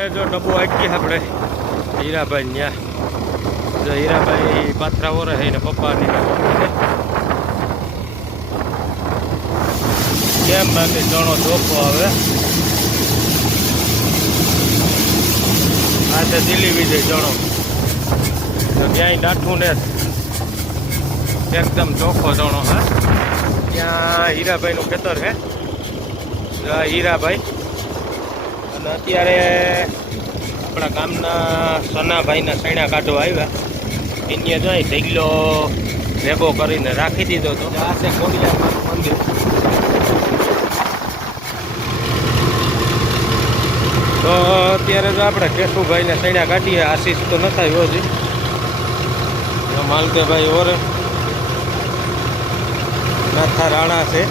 જો ડબ્બો અટકી આપણે હીરાભાઈ ત્યાં જો હીરાભાઈ પાથરા ઓરે હે ને પપ્પાની કેમ બાકી ચણો ચોખ્ખો આવે આ છે દિલ્હી વિજય ચણો તો ક્યાંય ડાઠું ને એકદમ ચોખ્ખો ચણો હે ત્યાં હીરાભાઈનું ખેતર છે હીરાભાઈ અને અત્યારે આપણા ગામના સનાભાઈના સૈણા કાઢવા આવ્યા એને જોઈ ઢગલો ભેગો કરીને રાખી દીધો હતો આ છે કોડિયામાનું મંદિર તો અત્યારે જો આપણે કેશુભાઈને સૈણા કાઢીએ આશીષ તો ન થાય હજી માલકેભાઈ ઓરે નાથા રાણા છે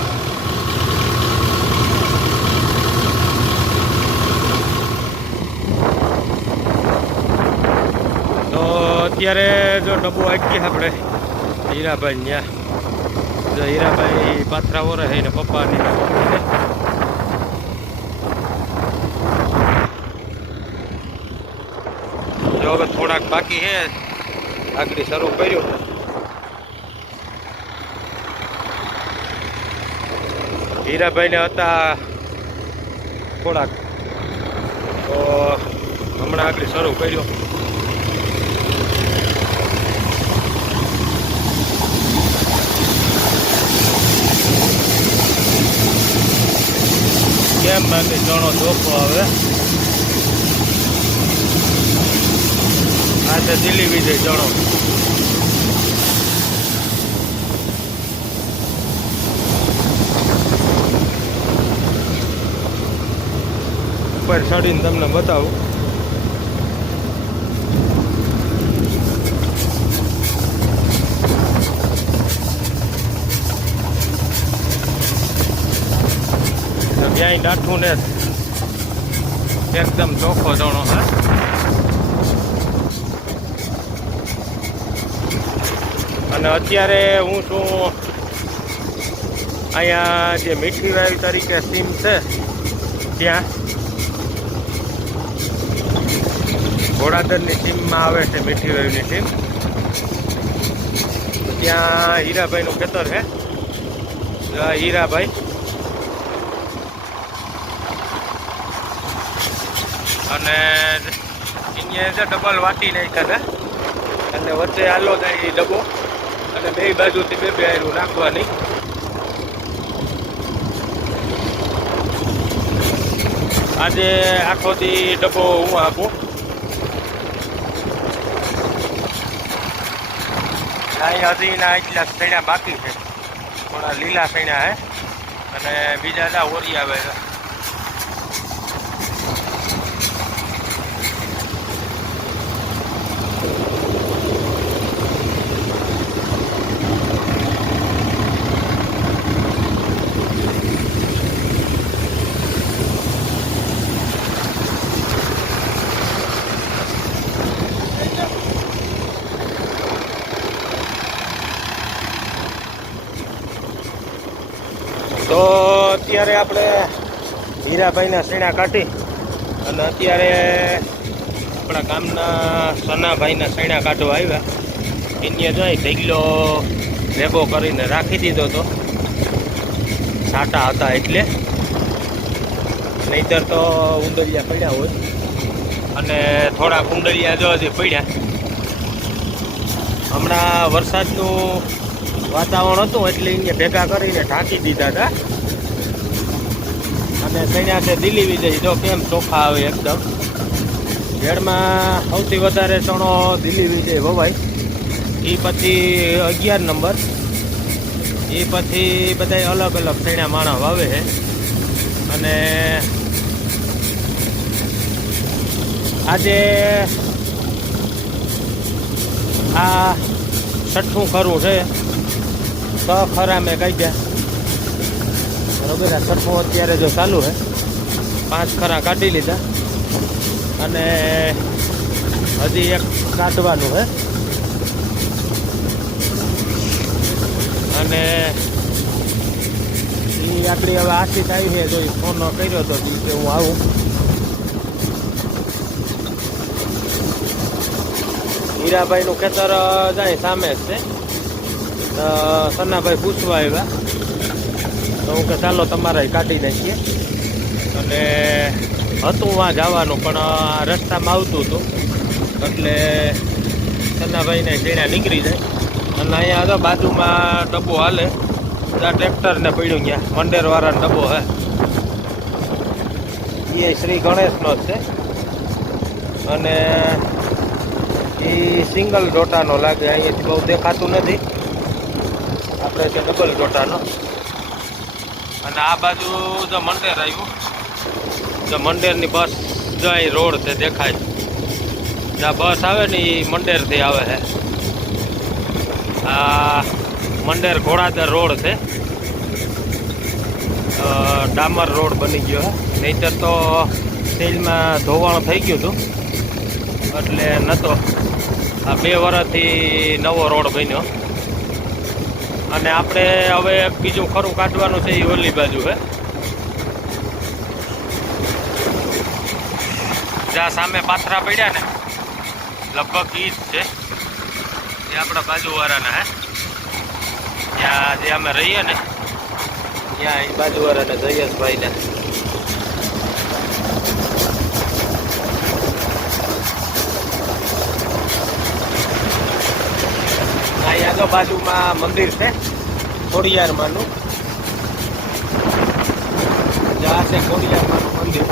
તો અત્યારે જો ડબ્બો અટકી આપણે હીરાભાઈ ત્યાં જો હીરાભાઈ પાથરા ઓરે હે ને પપ્પાની જો હવે થોડાક બાકી છે આગળ શરૂ કર્યું હીરાભાઈને હતા થોડાક તો હમણાં આગળ શરૂ કર્યો કેમ બાકી ચણો ચોખ્ખો આવે આ છે દિલ્હી વિજય ચણો ઉપર ચડીને તમને બતાવું ક્યાંય ડાઠું ને એકદમ ચોખ્ખો ચણો હે અને અત્યારે હું છું અહીંયા જે મીઠી વાયુ તરીકે સીમ છે ત્યાં ઘોડાદરની સીમમાં આવે છે મીઠી વાયુની સીમ ત્યાં હીરાભાઈનું ખેતર છે હીરાભાઈ અને અહીંયા જે ડબલ વાટી નાખ્યા છે અને વચ્ચે આલો જાય એ ડબ્બો અને બે બાજુથી બે આયરું નાખવાની આજે આખો દી ડબ્બો હું આપું અહીંયા હજી ના એટલા સૈણા બાકી છે થોડા લીલા સૈણા હે અને બીજા ના ઓરી આવે છે તો અત્યારે આપણે હીરાભાઈના સૈણા કાઢી અને અત્યારે આપણા ગામના સનાભાઈના સૈણા કાઢવા આવ્યા એને જોઈ ઢગલો ભેગો કરીને રાખી દીધો હતો સાટા હતા એટલે નહીતર તો ઉંદરિયા પડ્યા હોય અને થોડા ઉંદરિયા જો હજી પડ્યા હમણાં વરસાદનું વાતાવરણ હતું એટલે એને ભેગા કરીને ઢાંકી દીધા હતા અને સૈણા છે દિલ્હી વિજય જો કેમ ચોખ્ખા આવે એકદમ ઝેડમાં સૌથી વધારે ચણો દિલ્હી વિજય વવાય એ પછી 11 નંબર એ પછી બધા અલગ અલગ સૈણા માણા વાવે છે અને આજે આ 6ઠું ખરું છે 6 ખરા મેં કાઢ્યા બરોબર 6ઠું અત્યારે જો ચાલુ છે 5 ખરા કાઢી લીધા અને હજી એક કાઢવાનું છે અને એ આપણી હવે આશિષ આવી છે જો ફોન કર્યો હતો કે હું આવું હીરાભાઈનું ખેતર જાય સામે જ છે. તો સન્નાભાઈ પૂછવા આવ્યા તો હું કે ચાલો તમારે કાઢી નાખીએ. અને હતું વાં જવાનું પણ રસ્તામાં આવતું હતું એટલે સન્નાભાઈને ઝીણા નીકળી જાય. અને અહીંયા તો બાજુમાં ડબ્બો હાલે, ત્યાં ટ્રેક્ટરને પડ્યું ગયા મંડેરવાળાનો ડબ્બો હે. એ શ્રી ગણેશનો જ છે અને એ સિંગલ ડોટાનો લાગે. અહીંયાથી બહુ દેખાતું નથી, આપણે છે ડબલ ડોટાનો. અને આ બાજુ જો મંડેર આવ્યું, જો મંડેરની બસ જો અહીં રોડ છે દેખાય. જ્યાં બસ આવે ને એ મંડેરથી આવે છે. આ મંડેર ઘોડાદર રોડ છે, ડામર રોડ બની ગયો છે. નહીંતર તો સેલમાં ધોવાણ થઈ ગયું હતું એટલે નહોતો. આ 2 વર્ષથી નવો રોડ બન્યો. અને આપણે હવે બીજું ખરું કાઢવાનું છે એ ઓલી બાજુ છે, જ્યાં સામે પાથરા પડ્યા ને લગભગ ઈ જ છે. એ આપણા બાજુવાળાના હે, ત્યાં જે અમે રહીએ ને ત્યાં એ બાજુવાળાને જયેશભાઈને. અહીંયા તો બાજુમાં મંદિર છે ખોડિયારમાંનું. જ્યાં છે ખોડિયારમાંનું મંદિર.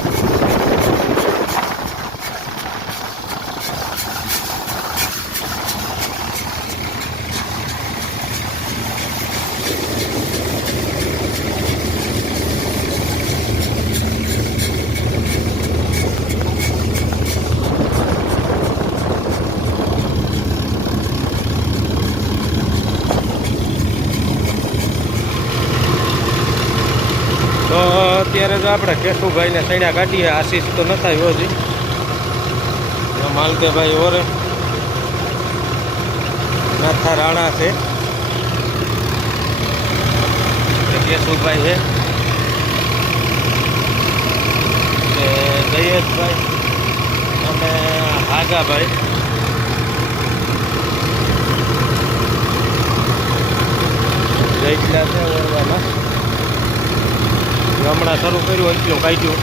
તો અત્યારે તો આપણે કેશુભાઈને સૈણા કાઢીએ. આશીષ તો નતા આવ્યો હજી. માલદેભાઈ ઓરે નાથા રાણા છે, કેશુભાઈ છે, જયેશભાઈ અને હાગાભાઈ. જઈલા છે ઓરવાના. હમણાં શરૂ કર્યું એટલું કાઢ્યું.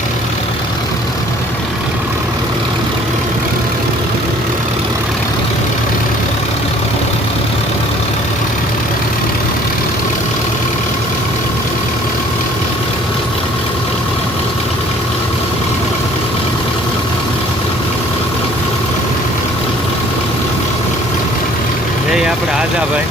એ આપણે હાજાભાઈ.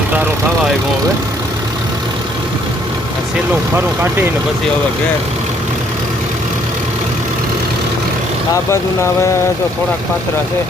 અંધારું થવા આવ્યું હવે. આ છેલ્લું ખરું કાઢીને પછી હવે ઘેર. આ બાજુના હવે તો થોડાક પાત્રા છે.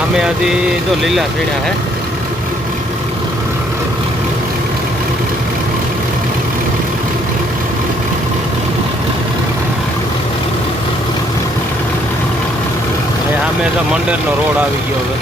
આમે હજી જો લીલા સીણા હે. આમે તો મંડેરનો રોડ આવી ગયો હવે.